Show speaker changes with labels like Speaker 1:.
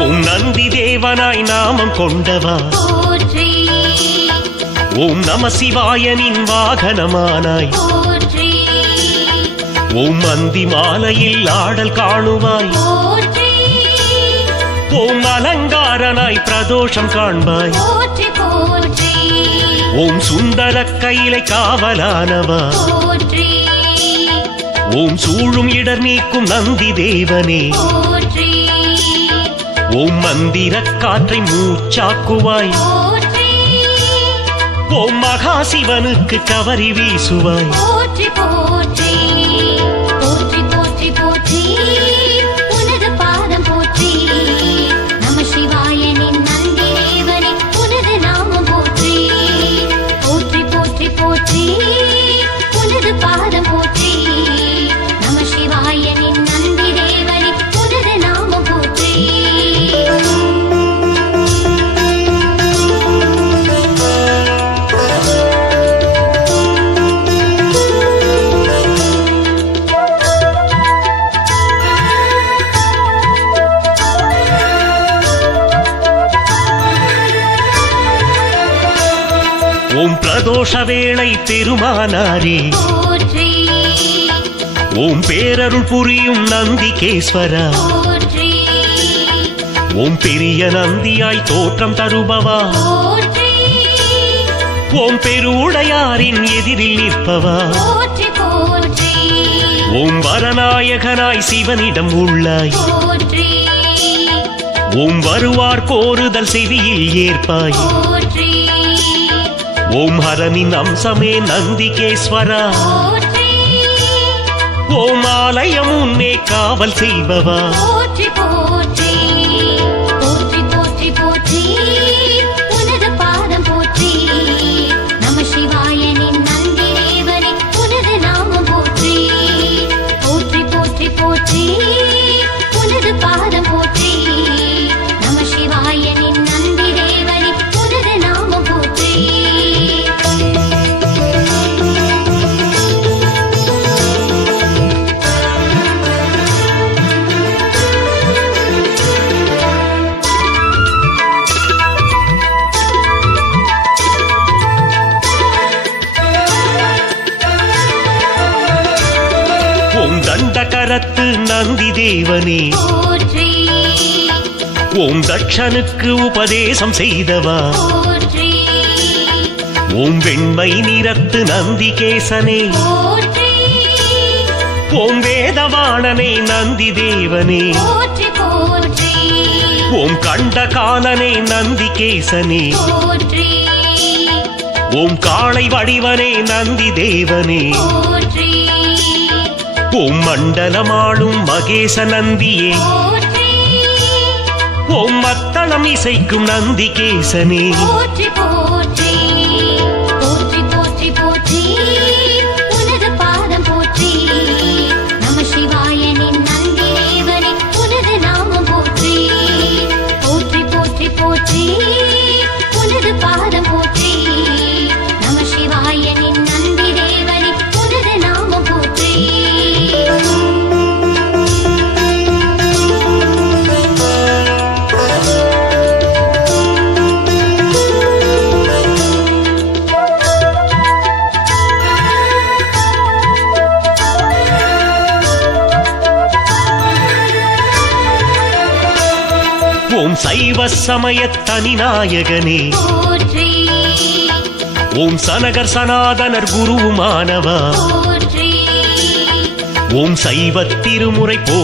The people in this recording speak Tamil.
Speaker 1: என்பவனாய் நாமம் கொண்டவா? ஓம் நம சிவாயனின் வாகனமானாய் ஓம் அந்தி மாலையில் ஆடல் காணுவாய். ஓம் அலங்காரனாய் பிரதோஷம் காண்பாய். ஓம் சுந்தர கையிலை காவலானவா. ஓம் சூழும் இடர் நீக்கும் நந்தி தேவனே. ஓம் மந்திர காற்றை மூச்சாக்குவாய். ஓம் மகாசிவனுக்கு கவரி வீசுவாய்.
Speaker 2: போற்றி போற்றி. போற்றி போற்றி போற்றி. உனது பாதம் போற்றி. நம சிவாயனின் நந்தி தேவனே உனது நாமம் போற்றி. போற்றி போற்றி போற்றி.
Speaker 1: ஓம் பிரதோஷ வேளை பெருமானாரே
Speaker 2: போற்றி.
Speaker 1: ஓம் பேரருள் புரியும் நந்திகேஸ்வரா. ஓம் பெரிய நந்தியாய் தோற்றம் தருபவா. ஓம் பெருவுடையாரின் எதிரில் நிற்பவா. ஓம் வரநாயகனாய் சிவனிடம் உள்ளாய். ஓம் வருவார் கோருதல் செவியில் ஏற்பாய்.
Speaker 2: போற்றி
Speaker 1: ஓம் ஹரனின் அம்சமே நந்திகேஸ்வரா
Speaker 2: போற்றி
Speaker 1: ஓம் ஆலயம் உன்னே காவல் செய்பவா தண்டகரத்து நந்தி தேவனே. ஓம் தட்சனுக்கு உபதேசம் செய்தவா. ஓம் வெண்மை நிறத்து நந்திகேசனே ஓம் வேதவாணனே நந்தி தேவனே. ஓம் கண்ட காலனே நந்திகேசனே
Speaker 2: போற்றி.
Speaker 1: ஓம் காளை வடிவனே நந்தி தேவனே. ஓம் மண்டலமாளும் மகேச நந்தியே ஓம் மத்தளம் இசைக்கும் நந்திகேசனே. சைவ சமய தனிநாயகனே ஓம் சனகர் சனாதனர் குருவுமானவா. ஓம் சைவ திருமுறை போ